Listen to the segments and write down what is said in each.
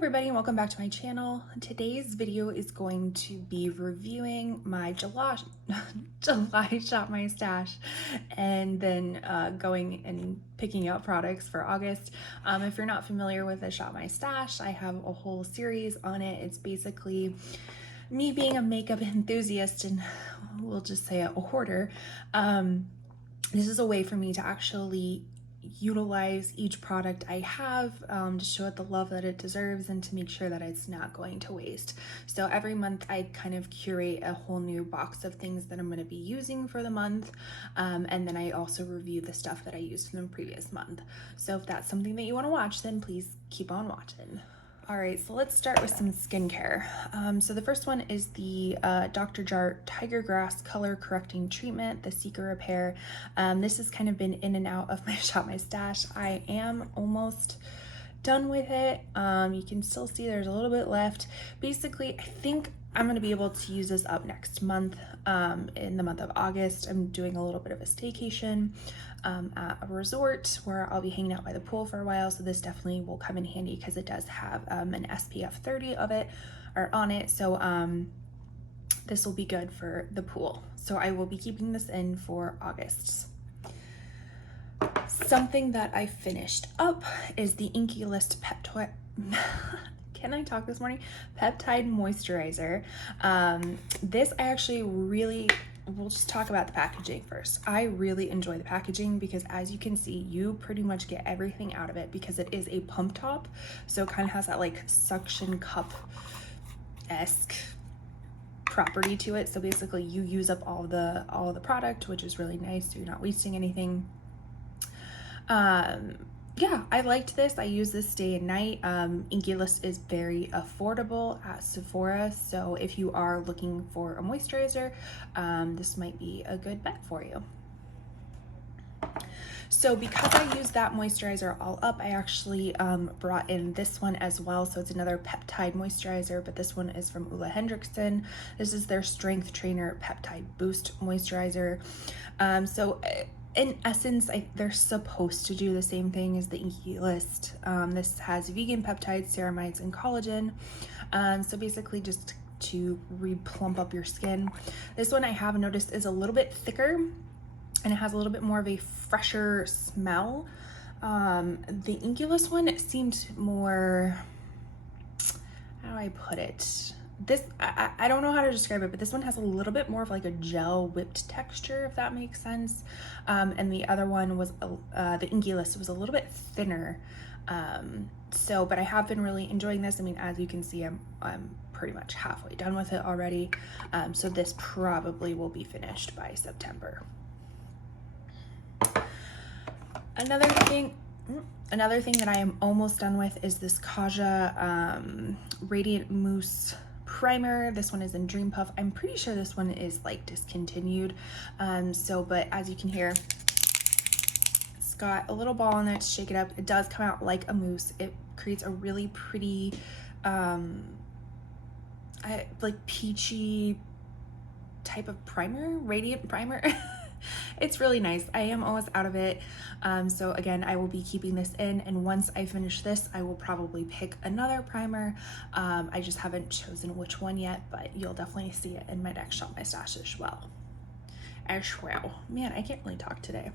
everybody, and welcome back to my channel. Today's video is going to be reviewing my July Shop My Stash and then going and picking out products for August. If you're not familiar with the Shop My Stash, I have a whole series on it. It's basically me being a makeup enthusiast and we'll just say a hoarder. This is a way for me to actually utilize each product I have to show it the love that it deserves and to make sure that it's not going to waste. So every month I kind of curate a whole new box of things that I'm going to be using for the month, and then I also review the stuff that I used from the previous month. So if that's something that you want to watch, then please keep on watching. All right, so let's start with some skincare. So the first one is the Dr. Jart Tiger Grass Color Correcting Treatment, the Seeker Repair. This has kind of been in and out of my Shop My Stash. I am almost done with it. You can still see there's a little bit left. Basically, I think I'm gonna be able to use this up next month. In the month of August, I'm doing a little bit of a staycation at a resort where I'll be hanging out by the pool for a while. So this definitely will come in handy because it does have an SPF 30 of it or on it. So this will be good for the pool. So I will be keeping this in for August. Something that I finished up is the Inky List Peptide. Can I talk this morning? Peptide Moisturizer. This I actually we'll just talk about the packaging first. I really enjoy the packaging because as you can see, you pretty much get everything out of it because it is a pump top. So it kind of has that like suction cup-esque property to it. So basically you use up all the product, which is really nice. So you're not wasting anything. Yeah, I liked this. I use this day and night. Inky List is very affordable at Sephora, so if you are looking for a moisturizer, this might be a good bet for you. So because I used that moisturizer all up, I actually brought in this one as well. So it's another peptide moisturizer, but this one is from Ole Henriksen. This is their Strength Trainer Peptide Boost Moisturizer. In essence, they're supposed to do the same thing as the Inky List. This has vegan peptides, ceramides, and collagen. So basically just to re-plump up your skin. This one I have noticed is a little bit thicker and it has a little bit more of a fresher smell. The Inky List one seemed more, how do I put it? This, I don't know how to describe it, but this one has a little bit more of like a gel whipped texture, if that makes sense. And the other one was, the Inky List was a little bit thinner. But I have been really enjoying this. I mean, as you can see, I'm pretty much halfway done with it already. So this probably will be finished by September. Another thing that I am almost done with is this Kaja Radiant Mousse Primer. This one is in Dream Puff. I'm pretty sure this one is like discontinued. But as you can hear, it's got a little ball in there to shake it up. It does come out like a mousse. It creates a really pretty, like peachy type of primer, radiant primer. It's really nice. I am almost out of it. So again, I will be keeping this in, and once I finish this, I will probably pick another primer. I just haven't chosen which one yet, but you'll definitely see it in my next Shop My Stash as well. Man, I can't really talk today.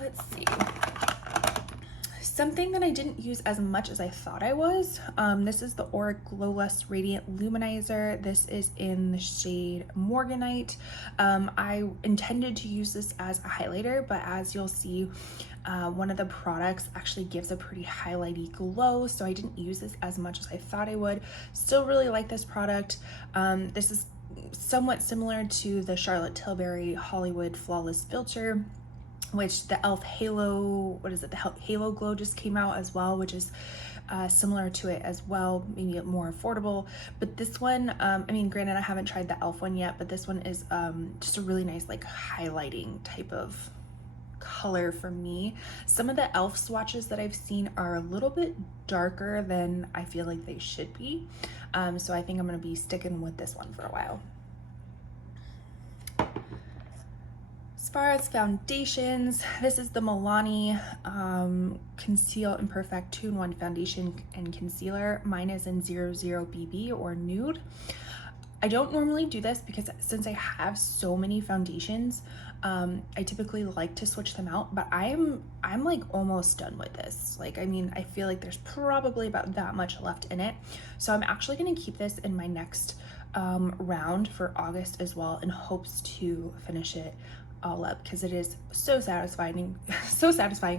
Let's see. Something that I didn't use as much as I thought I was. This is the Auric Glow Lust Radiant Luminizer. This is in the shade Morganite. I intended to use this as a highlighter, but as you'll see, one of the products actually gives a pretty highlighty glow, so I didn't use this as much as I thought I would. Still really like this product. This is somewhat similar to the Charlotte Tilbury Hollywood Flawless Filter, which the e.l.f. Halo, the Halo Glow just came out as well, which is similar to it as well, maybe more affordable. But this one, I mean, granted, I haven't tried the e.l.f. one yet, but this one is just a really nice, like, highlighting type of color for me. Some of the e.l.f. swatches that I've seen are a little bit darker than I feel like they should be. So I think I'm gonna be sticking with this one for a while. far as foundations, this is the Milani Conceal and Perfect 2-in-1 Foundation and Concealer. Mine is in 00 BB or Nude. I don't normally do this because since I have so many foundations, I typically like to switch them out, but I'm like almost done with this. Like, I mean, I feel like there's probably about that much left in it. So I'm actually gonna keep this in my next round for August as well, in hopes to finish it all up, because it is so satisfying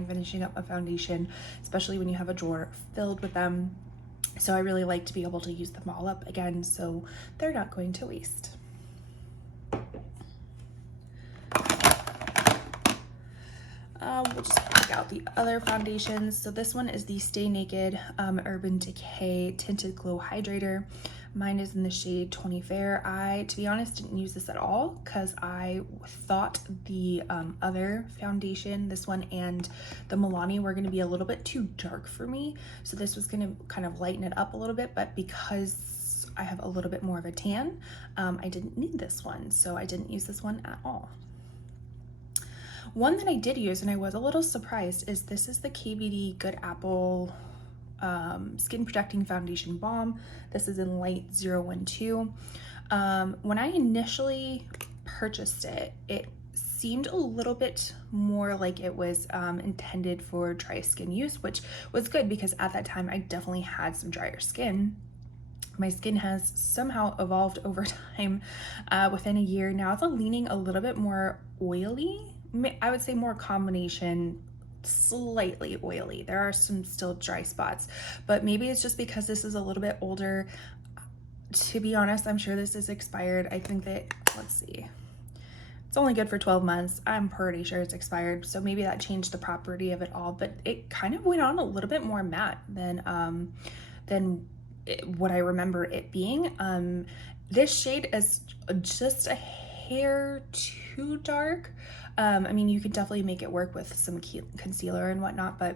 finishing up a foundation, especially when you have a drawer filled with them. So I really like to be able to use them all up again, so they're not going to waste. We'll just pick out the other foundations. So this one is the Stay Naked Urban Decay Tinted Glow Hydrator. Mine is in the shade 20 Fair. I, to be honest, didn't use this at all because I thought the other foundation, this one and the Milani, were going to be a little bit too dark for me. So this was going to kind of lighten it up a little bit, but because I have a little bit more of a tan, I didn't need this one. So I didn't use this one at all. One that I did use, and I was a little surprised, is this is the KVD Good Apple Skin Protecting Foundation Balm. This is in light 012. When I initially purchased it, it seemed a little bit more like it was intended for dry skin use, which was good because at that time I definitely had some drier skin. My skin has somehow evolved over time. Within a year now, it's leaning a little bit more oily. I would say more combination, slightly oily. There are some still dry spots, but maybe it's just because this is a little bit older. To be honest, I'm sure this is expired. I think that, let's see, it's only good for 12 months. I'm pretty sure it's expired, so maybe that changed the property of it all, but it kind of went on a little bit more matte than what I remember it being. This shade is just a hair too dark. I mean, you could definitely make it work with some concealer and whatnot, but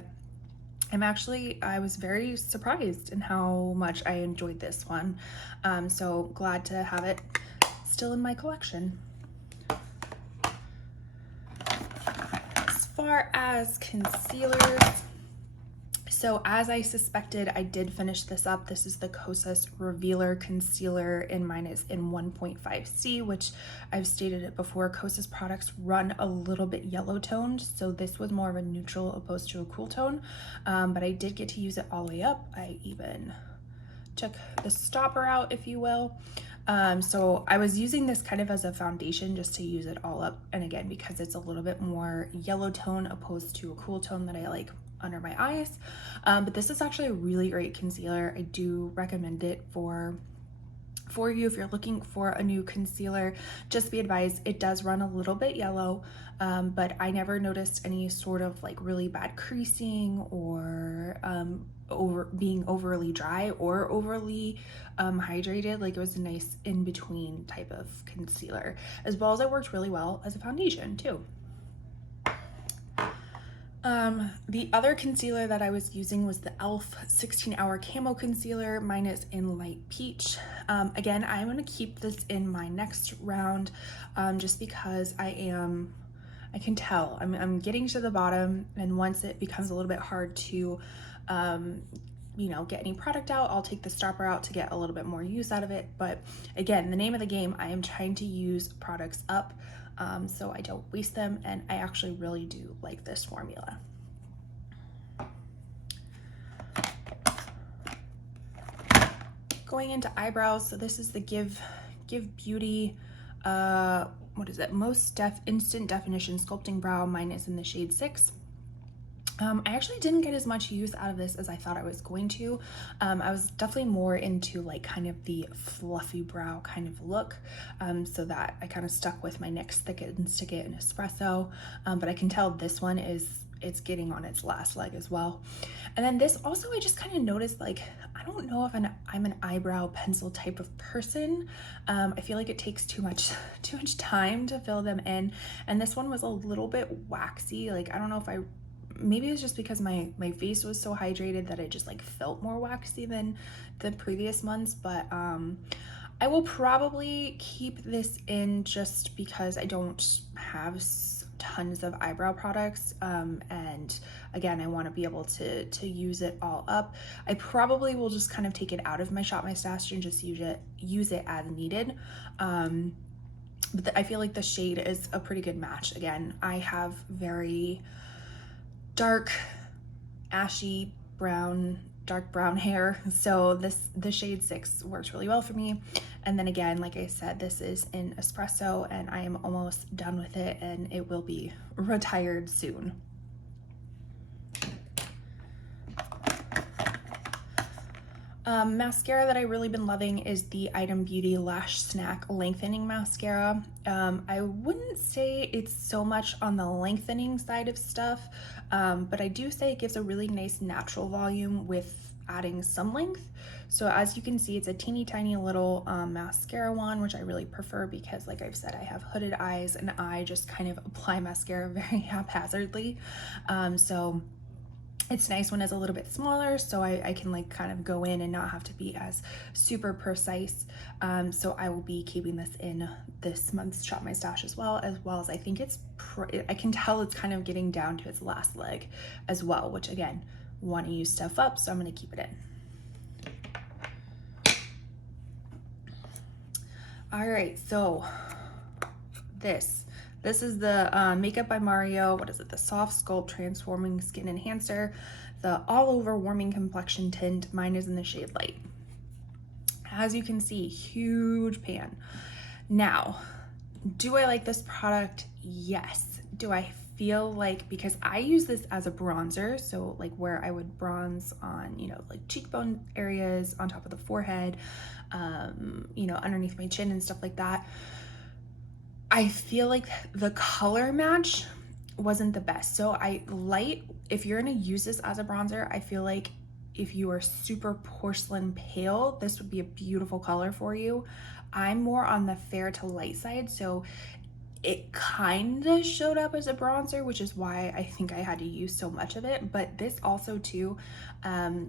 I was very surprised in how much I enjoyed this one. So glad to have it still in my collection. As far as concealers, so as I suspected, I did finish this up. This is the Cosus Revealer Concealer, and mine is in 1.5C, which I've stated it before. Cosus products run a little bit yellow toned, so this was more of a neutral opposed to a cool tone, but I did get to use it all the way up. I even took the stopper out, if you will. So I was using this kind of as a foundation just to use it all up, and again, because it's a little bit more yellow tone opposed to a cool tone that I like under my eyes. But this is actually a really great concealer. I do recommend it for you if you're looking for a new concealer. Just be advised, it does run a little bit yellow, but I never noticed any sort of like really bad creasing or being overly dry or overly hydrated. Like, it was a nice in-between type of concealer, as well as it worked really well as a foundation too. The other concealer that I was using was the e.l.f. 16-Hour Camo Concealer. Mine is in light peach. Again, I'm going to keep this in my next round, just because I can tell I'm getting to the bottom, and once it becomes a little bit hard to, you know, get any product out, I'll take the stopper out to get a little bit more use out of it. But again, the name of the game, I am trying to use products up, so I don't waste them, and I actually really do like this formula. Going into eyebrows, so this is the Give Beauty, what is it, Instant Definition Sculpting Brow. Mine is in the shade 6. I actually didn't get as much use out of this as I thought I was going to. I was definitely more into like kind of the fluffy brow kind of look, so that I kind of stuck with my NYX Thick and Stick It and Espresso, but I can tell this one it's getting on its last leg as well. And then this also, I just kind of noticed, like, I don't know if I'm an eyebrow pencil type of person. I feel like it takes too much time to fill them in, and this one was a little bit waxy. Like, I don't know if maybe it was just because my face was so hydrated that it just like felt more waxy than the previous months, but I will probably keep this in just because I don't have tons of eyebrow products, and again, I want to be able to use it all up. I probably will just kind of take it out of my Shop My Stash and just use it as needed. But I feel like the shade is a pretty good match. Again, I have very dark, ashy brown, dark brown hair, so the shade 6 works really well for me. And then again, like I said, this is in espresso and I am almost done with it and it will be retired soon. Mascara that I've really been loving is the Item Beauty Lash Snack Lengthening Mascara. I wouldn't say it's so much on the lengthening side of stuff, but I do say it gives a really nice natural volume with adding some length. So as you can see, it's a teeny tiny little mascara wand, which I really prefer because, like I've said, I have hooded eyes and I just kind of apply mascara very haphazardly. So it's nice when it's a little bit smaller, so I can like kind of go in and not have to be as super precise. So I will be keeping this in this month's Shop My Stash as well as I think I can tell it's kind of getting down to its last leg as well, which again, want to use stuff up, so I'm going to keep it in. All right, so this is the Makeup by Mario, what is it, the Soft Sculpt Transforming Skin Enhancer, the All Over Warming Complexion Tint. Mine is in the shade Light. As you can see, huge pan. Now, do I like this product? Yes. Do I feel like, because I use this as a bronzer, so like where I would bronze on, you know, like cheekbone areas, on top of the forehead, you know, underneath my chin and stuff like that. I feel like the color match wasn't the best. So if you're gonna use this as a bronzer, I feel like if you are super porcelain pale, this would be a beautiful color for you. I'm more on the fair to light side, so it kind of showed up as a bronzer, which is why I think I had to use so much of it. But this also too,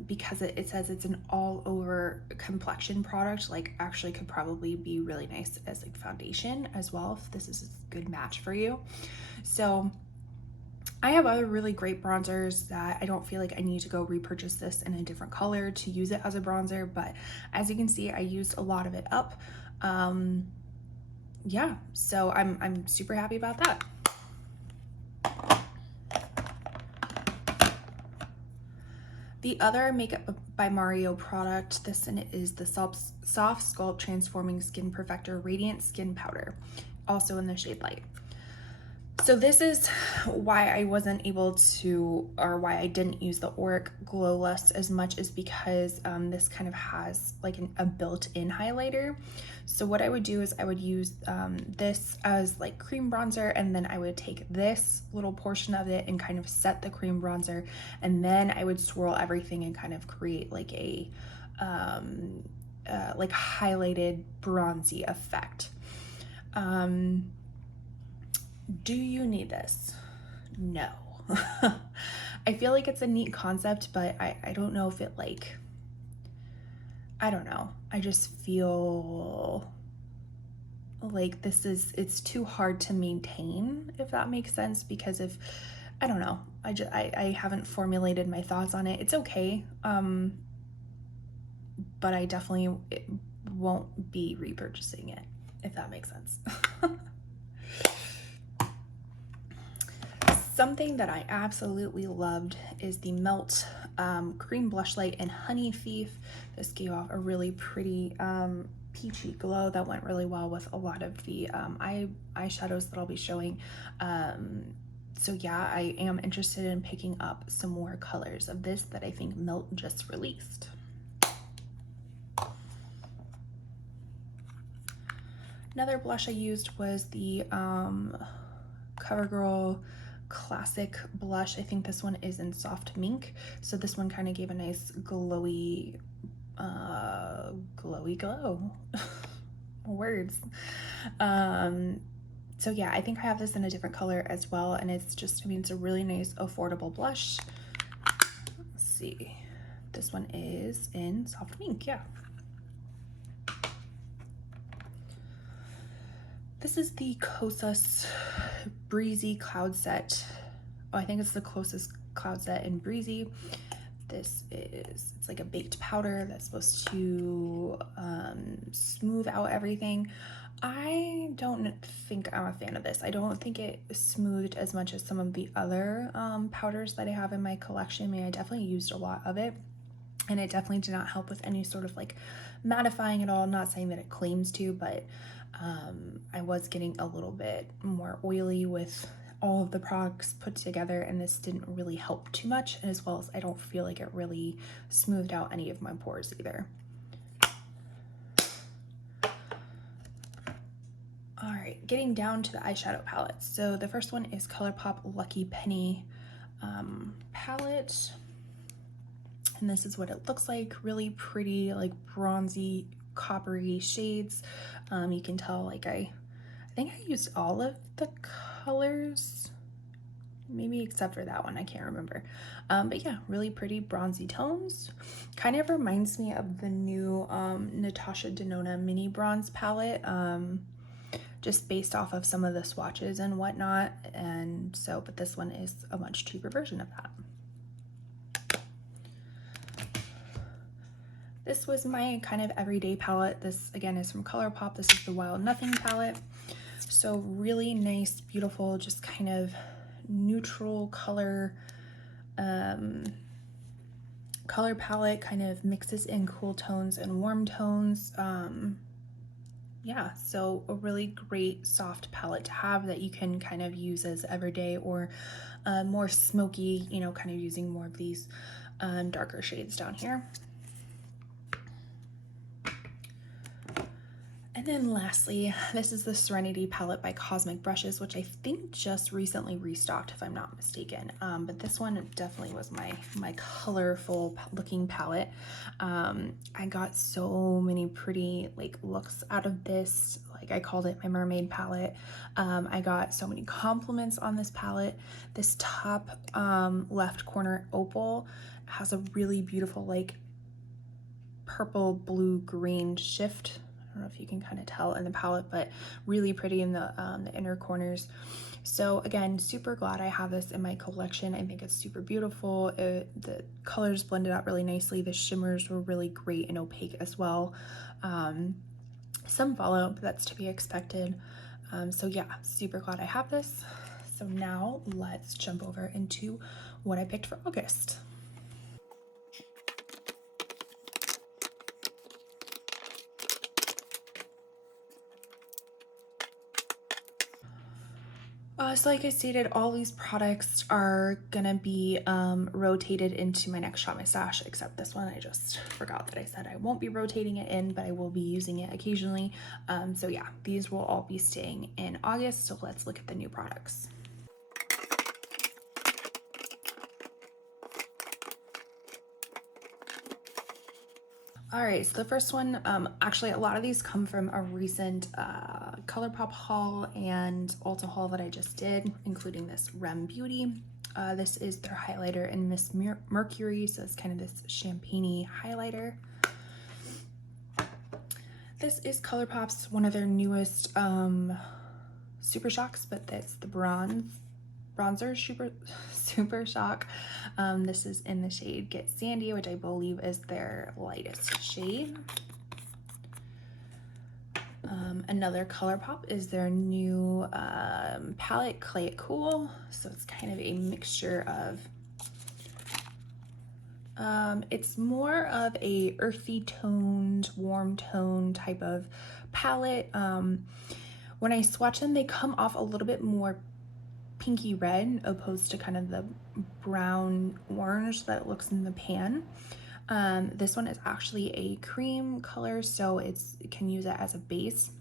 because it says it's an all over complexion product, like actually could probably be really nice as like foundation as well, if this is a good match for you. So I have other really great bronzers that I don't feel like I need to go repurchase this in a different color to use it as a bronzer, but as you can see, I used a lot of it up. Yeah, so I'm super happy about that. The other Makeup by Mario product, this one is the Soft Sculpt Transforming Skin Perfector Radiant Skin Powder, also in the shade Light. So this is why I wasn't able to, or why I didn't use the Auric Glow Lust as much, is because this kind of has like a built-in highlighter. So what I would do is I would use this as like cream bronzer, and then I would take this little portion of it and kind of set the cream bronzer, and then I would swirl everything and kind of create like a like highlighted bronzy effect. Do you need this? No. I feel like it's a neat concept, but I don't know if it like, I don't know. I just feel like it's too hard to maintain, if that makes sense, because I don't know. I haven't formulated my thoughts on it. It's okay. But I definitely won't be repurchasing it, if that makes sense. Something that I absolutely loved is the Melt Cream Blush Light in Honey Thief. This gave off a really pretty peachy glow that went really well with a lot of the eyeshadows that I'll be showing. So yeah, I am interested in picking up some more colors of this that I think Melt just released. Another blush I used was the Covergirl Classic Blush. I think this one is in Soft Mink. So this one kind of gave a nice glowy glow. Words. So yeah, I think I have this in a different color as well, and it's just, I mean, it's a really nice affordable blush. Let's see. This one is in Soft Mink, yeah. This is the Cosus Breezy Cloud Set. Oh, I think it's the Cosus Cloud Set in Breezy. This is, it's like a baked powder that's supposed to smooth out everything. I don't think I'm a fan of this. I don't think it smoothed as much as some of the other powders that I have in my collection. I mean, I definitely used a lot of it, and it definitely did not help with any sort of like mattifying at all. I'm not saying that it claims to, but I was getting a little bit more oily with all of the products put together, and this didn't really help too much, as well as I don't feel like it really smoothed out any of my pores either. All right, getting down to the eyeshadow palettes. So the first one is Colourpop Lucky Penny palette. And this is what it looks like. Really pretty, like bronzy, coppery shades. You can tell, like I think I used all of the colors, maybe except for that one, I can't remember. But yeah, really pretty bronzy tones. Kind of reminds me of the new Natasha Denona mini bronze palette, just based off of some of the swatches and whatnot. And so, but this one is a much cheaper version of that. This was my kind of everyday palette. This again is from Colourpop. This is the Wild Nothing palette. So really nice, beautiful, just kind of neutral color color palette, kind of mixes in cool tones and warm tones. Yeah, so a really great soft palette to have that you can kind of use as everyday, or more smoky, you know, kind of using more of these darker shades down here. And then lastly, this is the Serenity palette by Cosmic Brushes, which I think just recently restocked, if I'm not mistaken. But this one definitely was my colorful looking palette. I got so many pretty like looks out of this. Like I called it my mermaid palette. I got so many compliments on this palette. This top left corner opal has a really beautiful like purple, blue, green shift. I don't know if you can kind of tell in the palette, but really pretty in the inner corners. So again, super glad I have this in my collection. I think it's super beautiful. The colors blended out really nicely. The shimmers were really great and opaque as well. Some fallout, but that's to be expected. So yeah, super glad I have this. So now let's jump over into what I picked for August. So like I stated, all these products are gonna be rotated into my next Shop My Stash, except this one. I just forgot that I said I won't be rotating it in, but I will be using it occasionally. So yeah, these will all be staying in August. So let's look at the new products. All right, so the first one, actually a lot of these come from a recent Colourpop haul and Ulta haul that I just did, including this Rem Beauty. This is their highlighter in Miss Mercury, so it's kind of this champagne-y highlighter. This is Colourpop's one of their newest Super Shocks, but that's the bronzer super shock. This is in the shade Get Sandy, which I believe is their lightest shade. Another Colourpop is their new palette Clay It Cool. So it's kind of a mixture of it's more of a earthy toned, warm tone type of palette. When I swatch them, they come off a little bit more pinky red opposed to kind of the brown orange that it looks in the pan. This one is actually a cream color, so it can use it as a base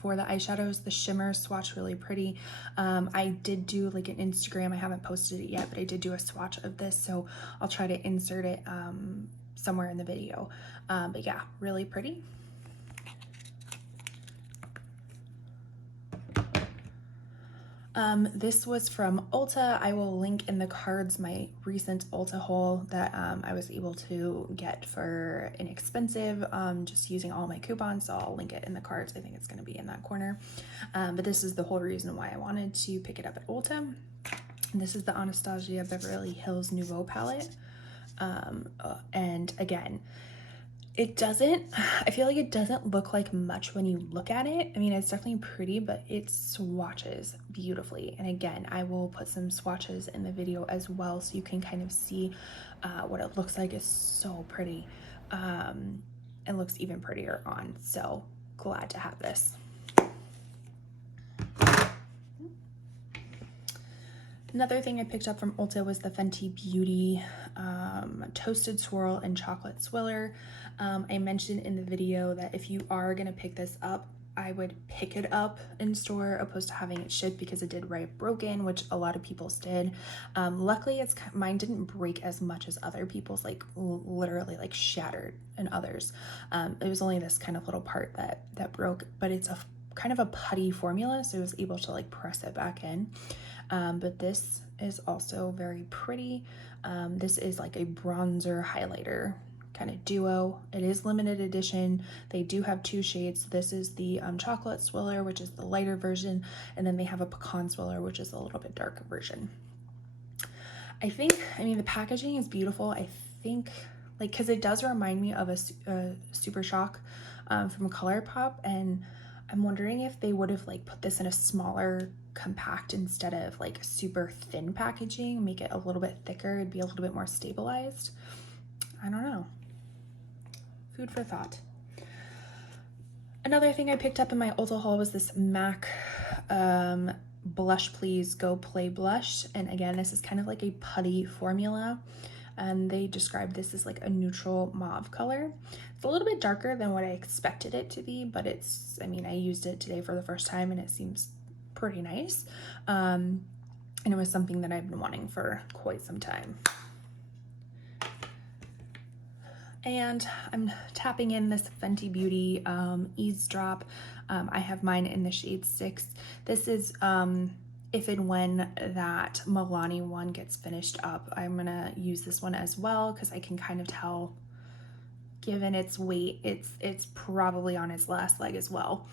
for the eyeshadows. The shimmer swatch really pretty. I did do like an Instagram, I haven't posted it yet, but I did do a swatch of this, so I'll try to insert it somewhere in the video. But yeah, really pretty. This was from Ulta. I will link in the cards my recent Ulta haul that I was able to get for inexpensive, just using all my coupons. So I'll link it in the cards. I think it's going to be in that corner. But this is the whole reason why I wanted to pick it up at Ulta. And this is the Anastasia Beverly Hills Nouveau palette. And again, I feel like it doesn't look like much when you look at it. I mean, it's definitely pretty, but it swatches beautifully. And again, I will put some swatches in the video as well so you can kind of see what it looks like. It's so pretty. It looks even prettier on. So glad to have this. Another thing I picked up from Ulta was the Fenty Beauty Toasted Swirl and Chocolate Swiller. I mentioned in the video that if you are going to pick this up, I would pick it up in store opposed to having it shipped because it did write broken, which a lot of people's did. Luckily, mine didn't break as much as other people's, like literally like shattered in others. It was only this kind of little part that broke, but it's a kind of a putty formula, so I was able to like press it back in. But this is also very pretty. This is like a bronzer highlighter kind of duo. It is limited edition. They do have 2 shades. This is the chocolate swiller, which is the lighter version, and then they have a pecan swiller, which is a little bit darker version. I mean, the packaging is beautiful. I think, like, because it does remind me of a Super Shock from Colourpop, and I'm wondering if they would have like put this in a smaller compact instead of like super thin packaging, make it a little bit thicker, it'd be a little bit more stabilized. I don't know. Food for thought. Another thing I picked up in my Ulta haul was this MAC Blush Please Go Play blush. And again, this is kind of like a putty formula. And they described this as like a neutral mauve color. It's a little bit darker than what I expected it to be, but I mean, I used it today for the first time and it seems pretty nice. And it was something that I've been wanting for quite some time. And I'm tapping in this Fenty Beauty Eavesdrop. I have mine in the shade 6. This is if and when that Milani one gets finished up, I'm gonna use this one as well because I can kind of tell, given its weight, it's probably on its last leg as well.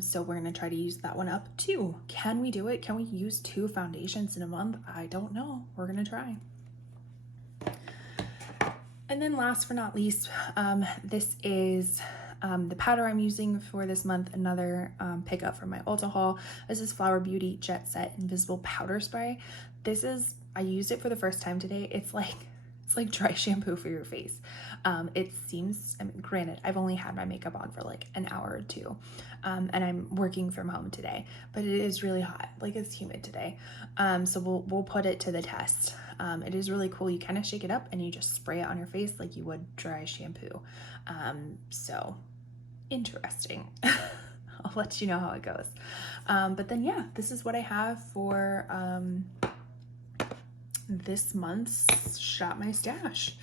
So we're gonna try to use that one up too. Can we do it? Can we use 2 foundations in a month? I don't know. We're gonna try. And then last but not least, this is the powder I'm using for this month, another pickup from my Ulta haul. This is Flower Beauty Jet Set Invisible Powder Spray. I used it for the first time today. It's like dry shampoo for your face. It seems, I mean, granted, I've only had my makeup on for like an hour or 2, and I'm working from home today, but it is really hot, like it's humid today. So we'll put it to the test. It is really cool. You kind of shake it up and you just spray it on your face like you would dry shampoo. So interesting. I'll let you know how it goes. But then yeah, this is what I have for this month's Shop My Stash.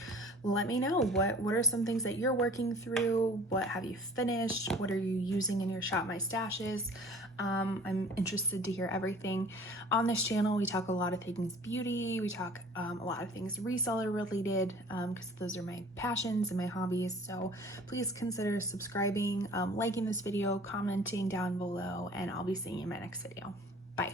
Let me know what are some things that you're working through. What have you finished? What are you using in your Shop My Stashes? I'm interested to hear everything. On this channel, we talk a lot of things beauty. We talk a lot of things reseller related because those are my passions and my hobbies. So please consider subscribing, liking this video, commenting down below, and I'll be seeing you in my next video. Bye.